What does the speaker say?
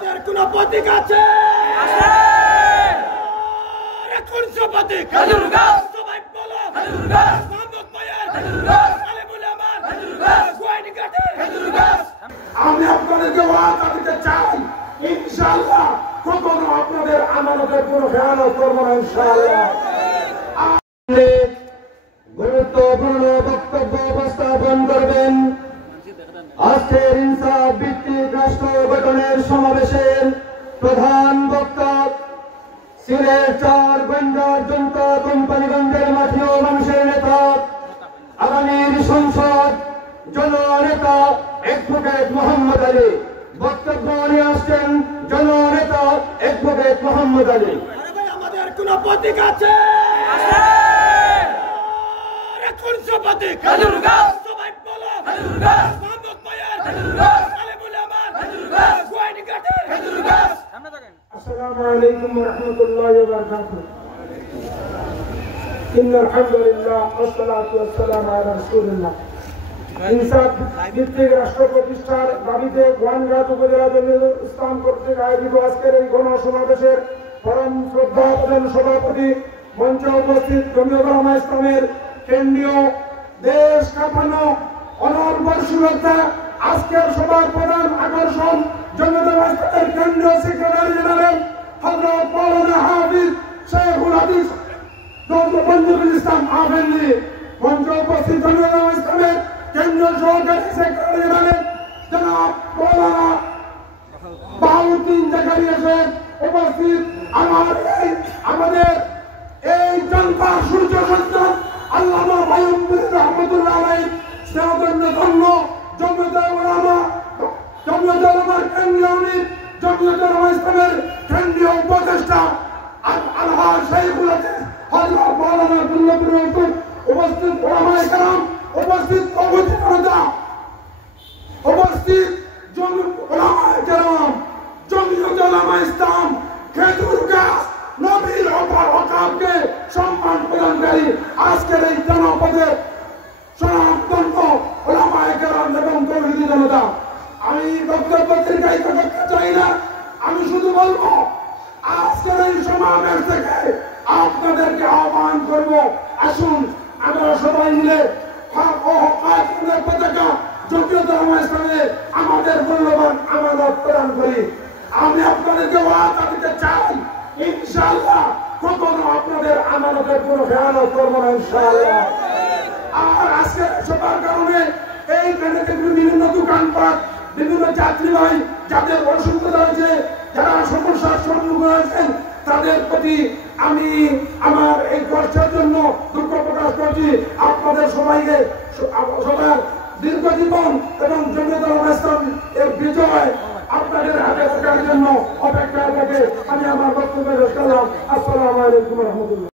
আমাদের কোন প্রতীক আছে? কোন প্রতীক? খেজুর গাছ। সবাই বলো খেজুর গাছ। মোহাম্মদ ভাইয়ের খেজুর গাছ। আলেমুল আমার খেজুর গাছ। গোয়াইনি ঘাটের খেজুর গাছ। আমি আপনাদেরকে ওয়াদা দিতে চাই, ইনশাআল্লাহ কখনো আপনাদের আমানতের কোনো খেয়ানত করব না, ইনশাআল্লাহ। গুরুত্বপূর্ণ বক্তব্য উপস্থাপন করবেন আজকের ইনসাফ ভিত্তিক রাষ্ট্র গঠনের সমাবেশের প্রধান বক্তা সিলেট ৪ গঞ্জার জনতা কোম্পানিগঞ্জের মাঠীয় মানুষের নেতা, আগামীর সংসদ জননেতা অ্যাডভোকেট মোহাম্মদ আলী। বক্তব্য নিয়ে আসছেন জননেতা অ্যাডভোকেট মোহাম্মদ আলী। আমাদের কোন প্রতীক আছে? কোন প্রতীক? খেজুর গাছ। সবাই বলো খেজুর গাছ। মোহাম্মদ ভাইয়ের খেজুর গাছ। আলেমুল আমার খেজুর গাছ। গোয়াইনি ঘাটের খেজুর গাছ। আসসালামু আলাইকুম ওয়া রাহমাতুল্লাহি ওয়া বারাকাতুহু। ইন্নাল হামদুলিল্লাহ ওয়াস সালাতু ওয়াস সালামু আলা রাসূলিল্লাহ। ইনসাফ ভিত্তিক রাষ্ট্র প্রতিষ্ঠার দাবিতে গোয়াইনঘাট উপজেলা জমিয়তুল ইসলাম কর্তৃক আয়োজিত আজকের এই গণসমাবেশের পরম শ্রদ্ধাভাজন সভাপতি, মঞ্চে উপস্থিত জমিয়তুল উলামা ইসলামের কেন্দ্রীয় দেশ কাঁপানো অনর্বর সুরক্ষা, আজকের সভার প্রধান আকর্ষণ জমিয়তুল উলামা ইসলামের কেন্দ্রীয় সেক্রেটারি জেনারেল হযরত মাওলানা হাফিজ শেখুল হাদিস ডক্টর মঞ্জুরুল ইসলাম আফেন্দি। মঞ্চে উপস্থিত জমিয়তুল উলামা ইসলামের কেন্দ্রীয় সহকারী সেক্রেটারি জেনারেল জনাব মাওলানা বাহাউদ্দিন জাকারিয়া সাহেব উপস্থিত। আমাদের এই জনতা সূর্য সন্তান আল্লামা মাইনুদ্দিন রহমাতুল্লাহ আলাইহি স্নেহধন্য ধন্য জমিয়তুল উলামার কেন্দ্রীয় আমির, জমিয়তুল উলামা ইসলামের কেন্দ্রীয় উপদেষ্টা আলহাজ শেখুল হাদিস হযরত মাওলানা আব্দুল্লাহ উপস্থিত ওলামায়ে কেরাম, উপস্থিত কমিটি জনতা, উপস্থিত ওলামায়ে কেরাম, জমিয়তুল উলামা ইসলাম খেজুর গাছ নবীর হকামকে সম্মান প্রদানকারী আজকের এই জনপদের স্বনামধন্য ওলামায়ে কেরাম এবং কমিটি জনতা। আমি বক্তব্য দীর্ঘায়িত করতে চাই না, আমি শুধু বলবো আজকের এই সমাবেশ থেকে আপনাদেরকে আহ্বান করব, আসুন আমরা সবাই মিলে হক ও হকায়তের পতাকা জমিয়তুল উলামা ইসলামে আমাদের মূল্যবান আমানত প্রদান করি। আমি আপনাদেরকে ওয়াদা দিতে চাই, ইনশাআল্লাহ কখনো আপনাদের আমানতের কোনো খেয়ানত করব না, ইনশাআল্লাহ। আর আজকের সবার কারণে এইখানে বিভিন্ন দোকানপাট, বিভিন্ন যাত্রী ভাই যাদের অসুবিধা হয়েছে, যারা সমস্যার সম্মুখীন হয়েছেন, তাদের প্রতি আমি আমার এই কষ্টের জন্য দুঃখ প্রকাশ করছি। আপনাদের সবাইকে সবার দীর্ঘ জীবন এবং জমিয়তুল উলামা ইসলাম এর বিজয় আপনাদের হাতে থাকার জন্য অপেক্ষায় থাকে। আমি আমার বক্তব্য শেষ করলাম। আসসালামু আলাইকুম ওয়া রাহমাতুল্লাহ।